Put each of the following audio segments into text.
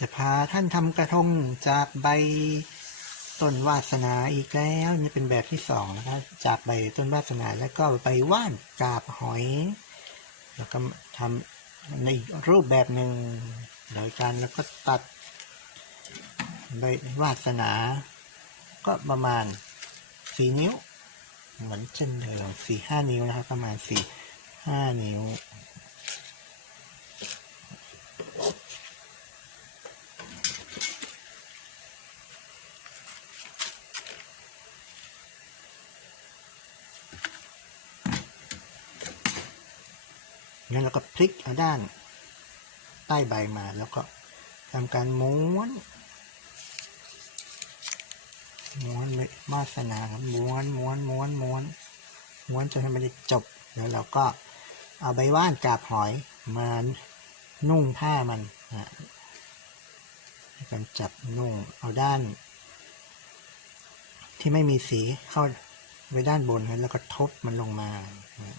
จะพาท่านทำกระทงจากใบต้นวาสนาอีกแล้วนี่เป็นแบบที่สองนะครับจากใบต้นวาสนาแล้วก็ใบว่านกาบหอย แล้วก็ทำในรูปแบบหนึ่งโดยการแล้วก็ตัดใบวาสนา ก็ประมาณสี่นิ้ว เหมือนเช่นเดิมสี่ห้านิ้วนะครับ ประมาณสี่ห้านิ้ว แล้วเราก็พลิกเอาด้าน ใต้ใบมาแล้วก็ทำการม้วน ม้วนเลยมาสนาครับม้วนม้วนม้วนม้วนม้วนจนให้มันจบ แล้วเราก็เอาใบว่านกาบหอยมานุ่งผ้ามันนะการจับนุ่งเอาด้าน ที่ไม่มีสีเข้าไว้ด้านบนแล้วก็ทบมันลงมานะ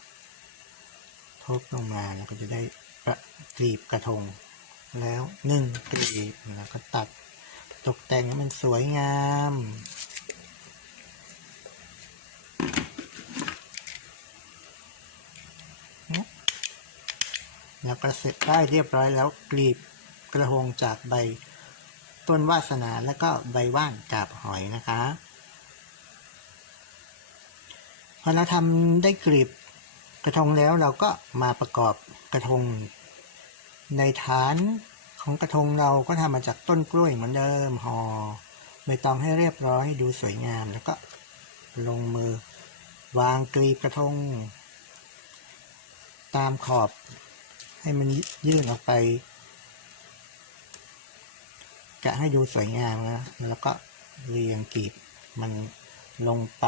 ทบลงมาแล้วก็จะได้ประกลีบกระทง แล้วหนึ่งกลีบแล้วก็ตัดตกแต่งให้มันสวยงาม แล้วก็เสร็จได้เรียบร้อยแล้วกลีบกระทงจากใบต้นวาสนาแล้วก็ใบว่านกาบหอยนะคะ พอเราทำได้กลีบ กระทงแล้วเราก็มาประกอบกระทง ในฐานของกระทงเราก็ทำมาจากต้นกล้วยเหมือนเดิมหอ่อใบตองให้เรียบร้อยดูสวยงามแล้วก็ลงมือ วางกลีบกระทง ตามขอบให้มันยื่นออกไปกะให้ดูสวยงามนะแล้วก็เรียงกลีบมันลงไป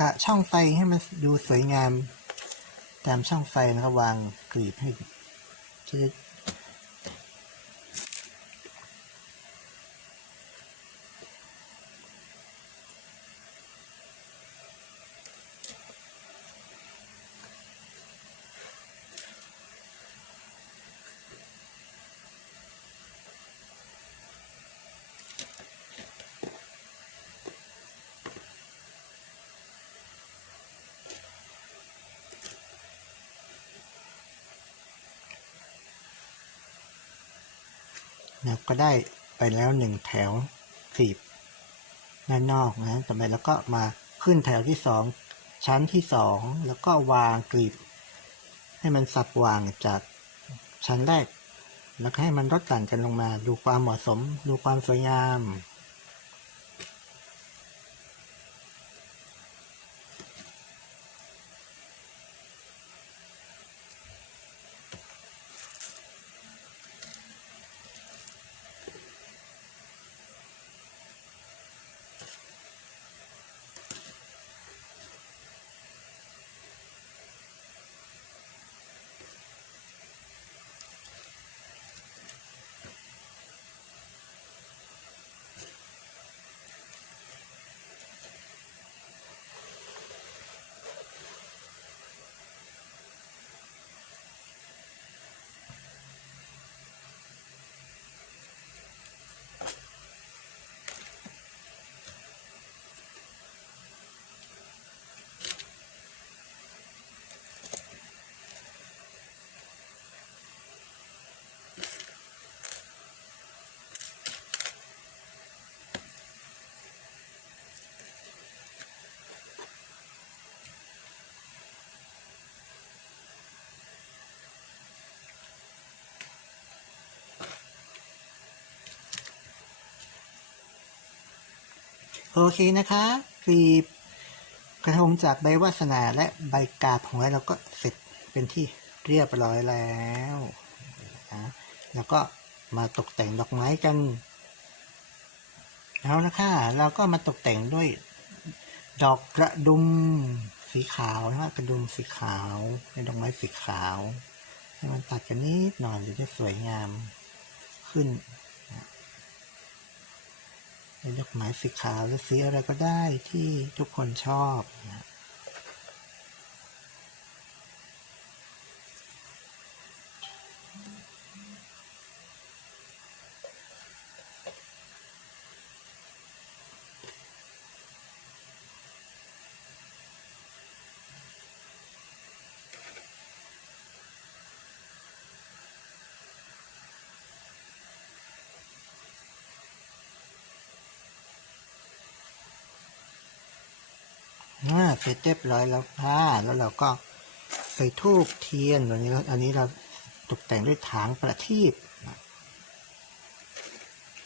กะช่องไฟให้มันดูสวยงาม ตามช่องไฟนะครับวางกลีบให้จะ นะก็ได้ไปแล้วหนึ่งแถวกลีบด้านนอกนะต่อไปแล้วก็มาขึ้นแถวที่สองชั้นที่สองแล้วก็วางกลีบ ให้มันสับวางจากชั้นแรก แล้วให้มันลดหลั่นกันลงมา ดูความเหมาะสม ดูความสวยงาม โอเคนะคะกรีบกระทงจากใบวาสนาและใบกาบหอยเราก็เสร็จเป็นที่เรียบร้อยแล้วนะแล้วก็มาตกแต่งดอกไม้กันแล้วนะคะเราก็มาตกแต่งด้วยดอกกระดุมสีขาวนะคะกระดุมสีขาวเป็นดอกไม้สีขาว ให้มันตัดกันนิดหน่อยจะได้สวยงามขึ้น เป็นดอกไม้สีขาวหรือสีอะไรก็ได้ที่ทุกคนชอบนะ เสร็จเรียบร้อยแล้วค่ะแล้วเราก็ใส่ทูบเทียนอันนี้อันนี้เราตกแต่งด้วยถางประทีป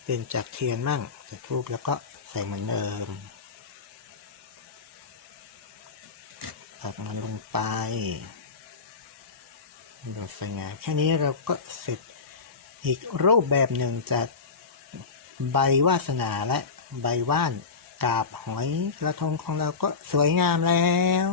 เป็นจากเทียนมั่งใส่ทูบแล้วก็ใส่เหมือนเดิมตัดมันลงไปเราใส่งาแค่นี้เราก็เสร็จอีกรูปแบบหนึ่งจากใบวาสนาและใบว่าน กาบหอยกระทงของเราก็สวยงามแล้ว